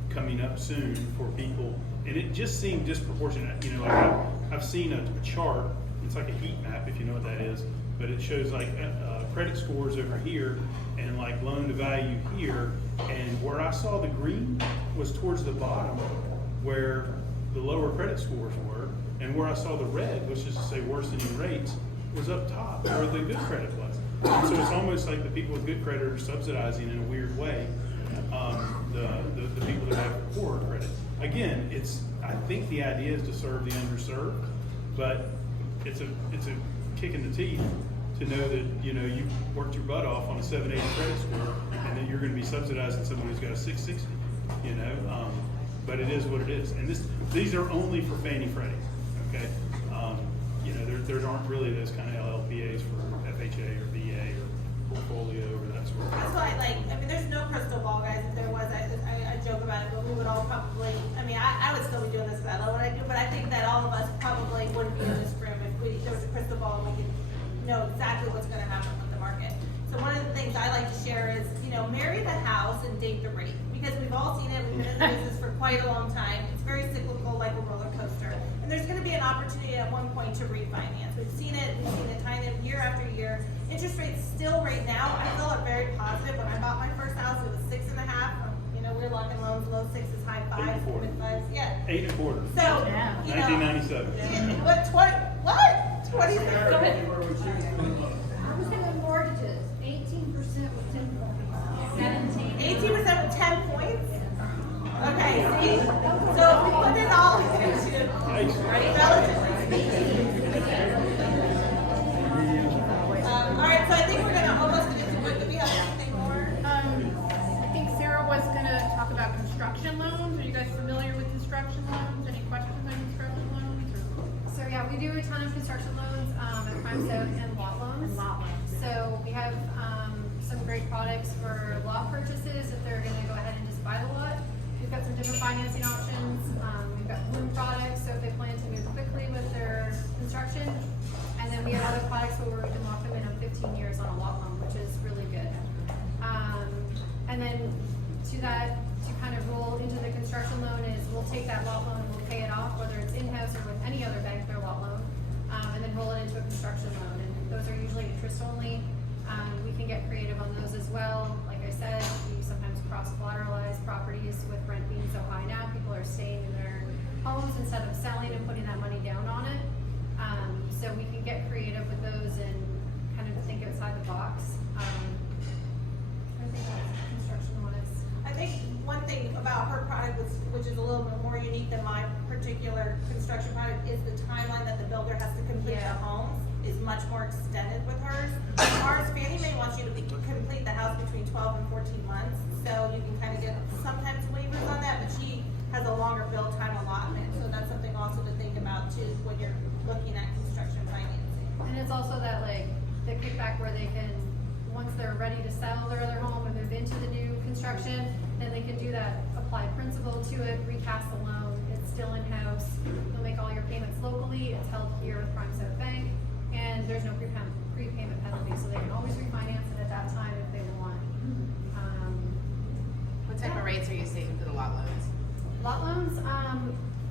coming up soon for people. And it just seemed disproportionate. You know, like I've seen a chart. It's like a heat map, if you know what that is. But it shows like credit scores over here and like loan to value here. And where I saw the green was towards the bottom where the lower credit scores were. And where I saw the red, which is to say worsening rates, was up top where the good credit was. And so it's almost like the people with good credit are subsidizing in a weird way the people that have poor credit. Again, I think the idea is to serve the underserved, but it's a kick in the teeth to know that, you know, you worked your butt off on a 780 credit score and that you're going to be subsidizing someone who's got a 660, you know. But it is what it is. And these are only for Fannie Freddie, okay? You know, there aren't really those kind of LLPAs for FHA or VA or portfolio or that sort of thing. That's why, like, I mean, there's no crystal ball, guys. If there was, I joke about it, but we would all probably, I mean, I would still be doing this because I love what I do, but I think that all of us probably wouldn't be in this room if there was a crystal ball and we could know exactly what's going to happen with the market. So one of the things I like to share is, you know, marry the house and date the rate. Because we've all seen it, we've been in the business for quite a long time. It's very cyclical, like a roller coaster. And there's going to be an opportunity at one point to refinance. We've seen it time year after year. Interest rates still right now, I feel are very positive. When I bought my first house, it was 6.5. You know, we're locking loans, low sixes, high fives, mid fives. Yeah. 8.25. So, you know, 1997. what? 20? Go ahead. I was doing mortgages, 18% with 10 points. 18% with 10 points? Okay, see? So put it all into, right, relatively speaking. All right, so I think we're gonna almost get into it. Do we have anything more? I think Sarah was gonna talk about construction loans. Are you guys familiar with construction loans? Any questions on construction loans? So yeah, we do a ton of construction loans at Prime Soap and lot loans. So we have some great products for lot purchases if they're going to go ahead and just buy the lot. We've got some different financing options. We've got loan products, so if they plan to move quickly with their construction. And then we have other products where we can lock them in on 15 years on a lot loan, which is really good. And then to kind of roll into the construction loan is we'll take that lot loan and we'll pay it off, whether it's in-house or with any other bank, their lot loan, and then roll it into a construction loan. And those are usually interest only. We can get creative on those as well. Like I said, we sometimes cross-collateralize properties with rent being so high now. People are staying in their homes instead of selling and putting that money down on it. So we can get creative with those and kind of think outside the box. I think that's construction wise. I think one thing about her product, which is a little bit more unique than my particular construction product, is the timeline that the builder has to complete the homes is much more extended with hers. Ours, Fannie Mae wants you to complete the house between 12 and 14 months, so you can kind of get sometimes waivers on that, but she has a longer build time allotment, so that's something also to think about too when you're looking at construction financing. And it's also that like the kickback where they can, once they're ready to sell their other home and move into the new construction, then they can do that, apply principal to it, recast the loan. It's still in-house. You'll make all your payments locally. It's held here with Prime Soap Bank, and there's no prepayment penalty, so they can always refinance it at that time if they want. What type of rates are you seeing for the lot loans? Lot loans,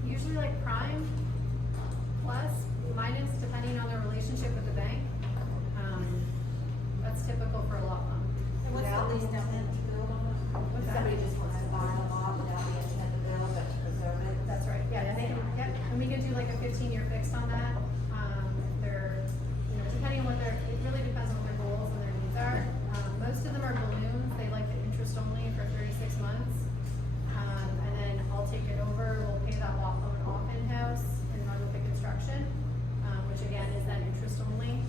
usually like prime, plus, minus, depending on their relationship with the bank. That's typical for a lot loan. And what's the lease down there? What's that? Somebody just wants to buy them off without the end of the bill, but to preserve it. That's right, yeah, they can, yep, and we can do like a 15-year fixed on that. If they're, you know, depending on what their, it really depends on what their goals and their needs are. Most of them are balloons, they like the interest only for 36 months. And then I'll take it over, we'll pay that loan off in-house and run with the construction, which again is then interest only.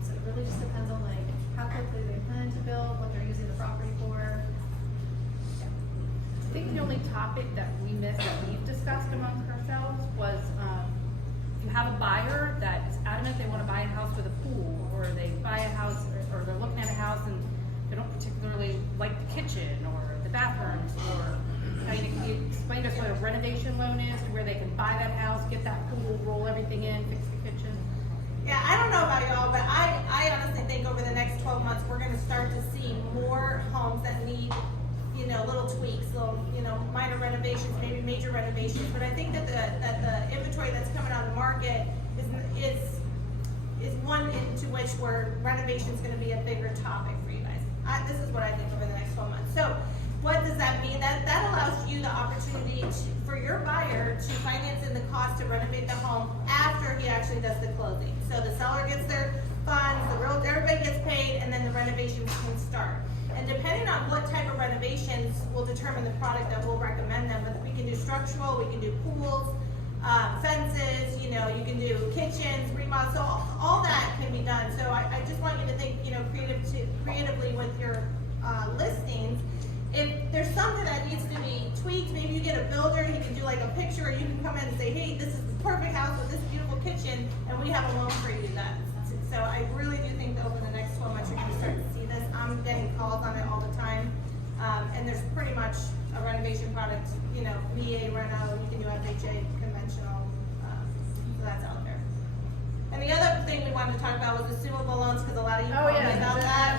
So it really just depends on like how quickly they plan to build, what they're using the property for. Yeah. I think the only topic that we missed that we've discussed amongst ourselves was, if you have a buyer that is adamant they want to buy a house with a pool, or they buy a house, or they're looking at a house and they don't particularly like the kitchen or the bathrooms, or how you can explain to us what a renovation loan is, to where they can buy that house, get that pool, roll everything in, fix the kitchen. Yeah, I don't know about y'all, but I honestly think over the next 12 months, we're gonna start to see more homes that need, you know, little tweaks, little, you know, minor renovations, maybe major renovations. But I think that the inventory that's coming on the market is one into which where renovation's gonna be a bigger topic for you guys. This is what I think over the next 12 months. So what does that mean? That allows you the opportunity for your buyer to finance in the cost to renovate the home after he actually does the closing. So the seller gets their funds, everybody gets paid, and then the renovations can start. And depending on what type of renovations will determine the product that we'll recommend them. But we can do structural, we can do pools, fences, you know, you can do kitchens, remodels, so all that can be done. So I just want you to think, you know, creatively with your listings. If there's something that needs to be tweaked, maybe you get a builder, he can do like a picture, or you can come in and say, hey, this is the perfect house with this beautiful kitchen, and we have a loan for you that. So I really do think that over the next 12 months, you're gonna start to see this. I'm getting calls on it all the time. And there's pretty much a renovation product, you know, VA reno, you can do FHA, conventional, so that's out there. And the other thing we wanted to talk about was assumable loans, because a lot of you called me about that.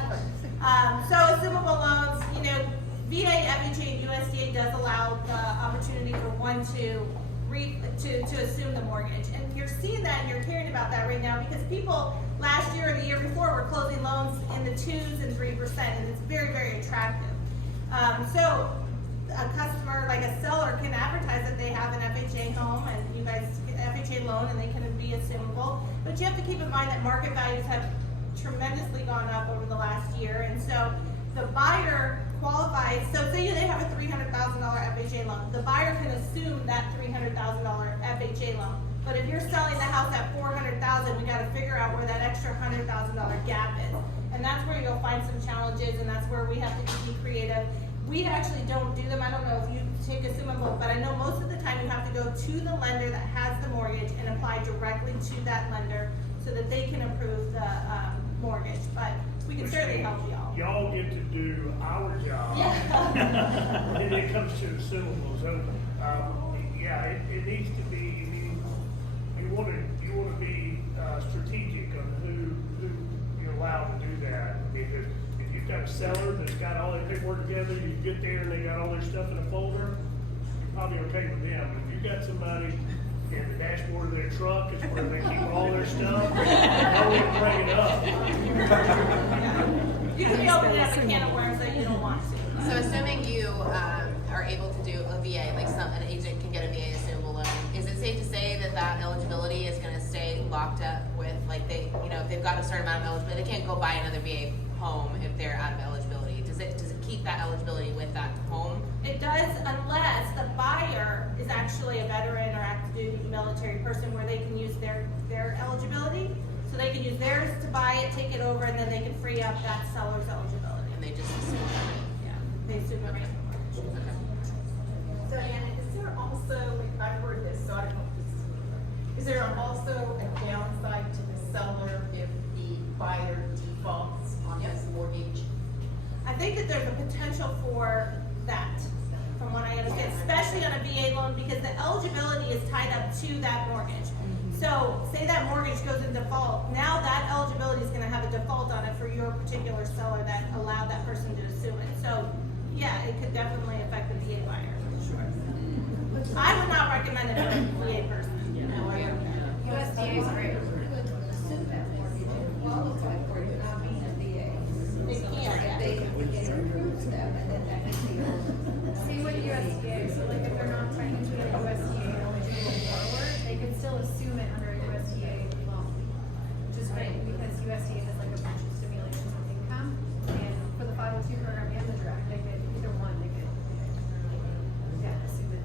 So assumable loans, you know, VA, FHA, and USDA does allow the opportunity for one to assume the mortgage. And you're seeing that and you're hearing about that right now because people last year or the year before were closing loans in the 2s and 3%, and it's very, very attractive. So a customer, like a seller, can advertise that they have an FHA home and you guys get an FHA loan and they can be assumable. But you have to keep in mind that market values have tremendously gone up over the last year, and so the buyer qualifies. So say they have a $300,000 FHA loan, the buyer can assume that $300,000 FHA loan. But if you're selling the house at $400,000, we got to figure out where that extra $100,000 gap is, and that's where you'll find some challenges, and that's where we have to be creative. We actually don't do them. I don't know if you take assumable, but I know most of the time you have to go to the lender that has the mortgage and apply directly to that lender so that they can approve the mortgage. But we can certainly help y'all. Y'all get to do our job. When it comes to assumables. So, yeah, it needs to be, I mean, you want to be strategic on who you allow to do that. Because if you've got a seller that's got all their paperwork together, you get there and they got all their stuff in a folder, you're probably okay with them. If you've got somebody in the dashboard of their truck is where they keep all their stuff, don't even bring it up. You can be opening up a can of worms that you don't want to. So assuming you are able to do a VA, like an agent can get a VA assumable loan, is it safe to say that that eligibility is going to stay locked up with, like they, you know, if they've got a certain amount of eligibility, they can't go buy another VA home if they're out of eligibility? Does it keep that eligibility with that home? It does, unless the buyer is actually a veteran or active duty military person where they can use their eligibility. So they can use theirs to buy it, take it over, and then they can free up that seller's eligibility. And they just assume that? Yeah, they assume it. Diana, is there also, I've heard this, so I don't know if this is there also a downside to the seller if the buyer defaults on his mortgage? I think that there's a potential for that, from what I understand, especially on a VA loan, because the eligibility is tied up to that mortgage. So say that mortgage goes in default, now that eligibility is going to have a default on it for your particular seller that allowed that person to assume it. So yeah, it could definitely affect the VA buyer, for sure. I would not recommend it for a VA person. No, I don't. USDA is great. Assume that mortgage and qualify for it not being a VA. They So can, yeah. It approves them, and then that can be over. Same with USDA, so like if they're not technically a USDA eligible borrower, they can still assume it under a USDA loan. Which is great, because USDA has like a bunch of stimulations of income, and for the 502 program and the direct, they could, either one, they could, yeah, assume it.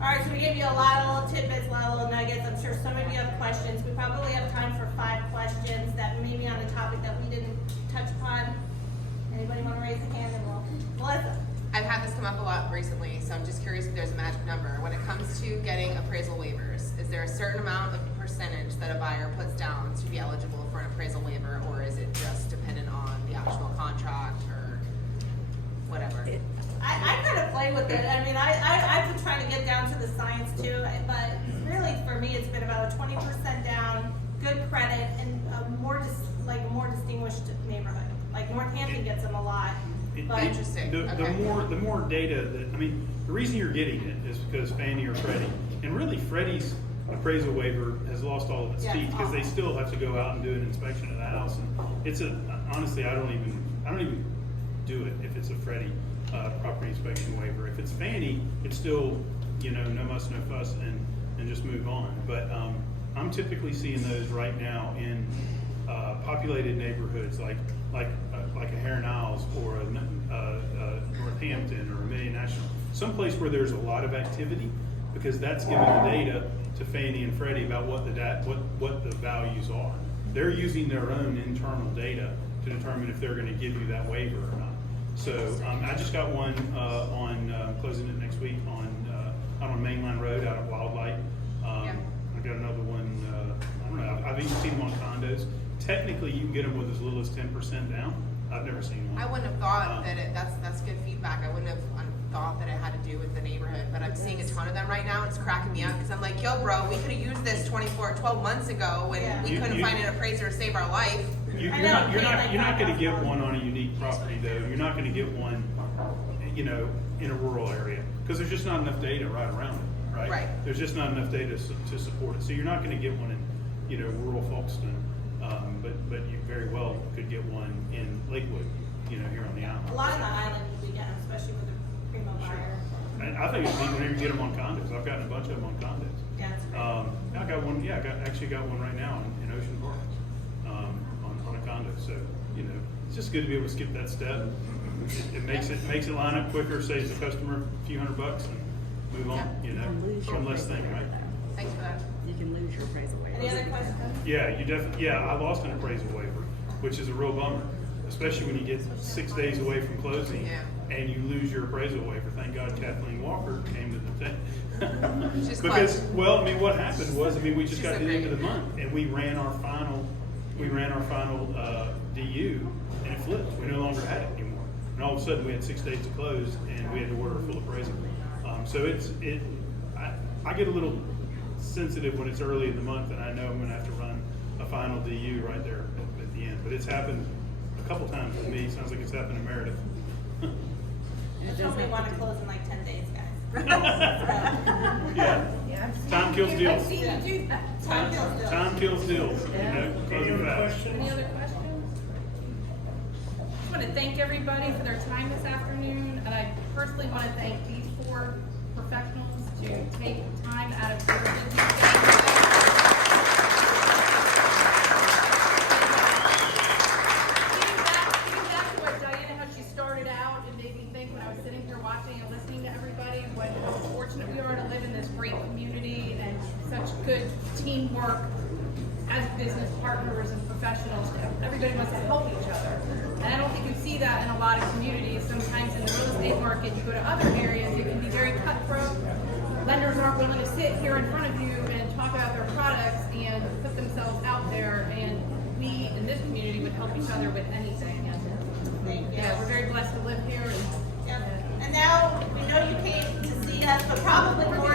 All right, so we gave you a lot of little tidbits, a lot of little nuggets. I'm sure some of you have questions. We probably have time for 5 questions that may be on a topic that we didn't touch upon. Anybody want to raise a hand and we'll, Melissa? I've had this come up a lot recently, so I'm just curious if there's a magic number. When it comes to getting appraisal waivers, is there a certain amount of percentage that a buyer puts down to be eligible for an appraisal waiver, or is it just dependent on the actual contract or whatever? I kind of play with it. I mean, I've been trying to get down to the science too, but really for me, it's been about a 20% down, good credit, and a more distinguished neighborhood. Like Northampton gets them a lot, but Interesting. The Okay. more data that, I mean, the reason you're getting it is because Fannie or Freddie, and really Freddie's appraisal waiver has lost all of its Yeah, teeth because they awesome. still have to go out and do an inspection of the house. And it's honestly, I don't even do it if it's a Freddie property inspection waiver. If it's Fannie, it's still, no muss, no fuss, and just move on. But I'm typically seeing those right now in populated neighborhoods like a Heron Isles or a Northampton or a Million National, someplace where there's a lot of activity, because that's giving the data to Fannie and Freddie about what the values are. They're using their own internal data to determine if they're going to give you that waiver or not. So I just got one on closing it next week out on Mainline Road out at Wildlight. Yeah. I got another one. I don't know. I've even seen them on condos. Technically, you can get them with as little as 10% down. I've never seen one. I wouldn't have thought that that's good feedback. I wouldn't have thought that it had to do with the neighborhood, but I'm seeing a ton of them right now. It's cracking me up because I'm like, yo, bro, we could have used this 12 months ago when Yeah. we couldn't find an appraiser to save our life. You're I know, not going to get one on a unique property though. You're not going to get one, in a rural area, because there's just not enough data right around it, right? Right. There's just not enough data to support it. So you're not going to get one in, rural Folkestone, but you very well could get one in Lakewood, here on the island. a lot on the island we get, especially with the primo buyer. And I think it's neat when you get them on condos. I've gotten a bunch of them on condos. Yeah, it's great. I got one. Yeah, I got one right now in Ocean Park, on a condo. So it's just good to be able to skip that step. It makes it line up quicker, saves the customer a few $100 and move on. One less thing, right? Thanks for that. You can lose your appraisal waiver. Any other questions? Yeah, you definitely. Yeah, I lost an appraisal waiver, which is a real bummer, especially when you get 6 days away from closing. Yeah. And you lose your appraisal waiver. Thank God Kathleen Walker came to the thing. She's Because, clutch. well, I mean, what happened was, we just She's got so to the end of great. the month and we ran our final DU and it flipped. We no longer had it anymore. And all of a sudden we had 6 days to close and we had to order a full appraisal. So I get a little sensitive when it's early in the month and I know I'm going to have to run a final DU right there at the end. But it's happened a couple times with me. Sounds like it's happened to Meredith. Just told me want to close in like 10 days, guys. Yeah. Time kills deals. See you do that. Time kills deals. Time kills deals. Any Closing other fast. questions? Any other questions? I want to thank everybody for their time this afternoon, and I personally want to thank these 4 professionals to take time out of their busy schedule. Getting back to what Diana, how she started out, it made me think when I was sitting here watching and listening to everybody, how fortunate we are to live in this great community and such good teamwork as business partners and professionals. Everybody wants to help each other. And I don't think you see that in a lot of communities. Sometimes in the real estate market, you go to other areas, it can be very cutthroat. Lenders aren't willing to sit here in front of you and talk about their products and put themselves out there. And we in this community would help each other with anything. And Thank you. yeah, we're very blessed to live here. Yep. And now we know you came to see us, but probably more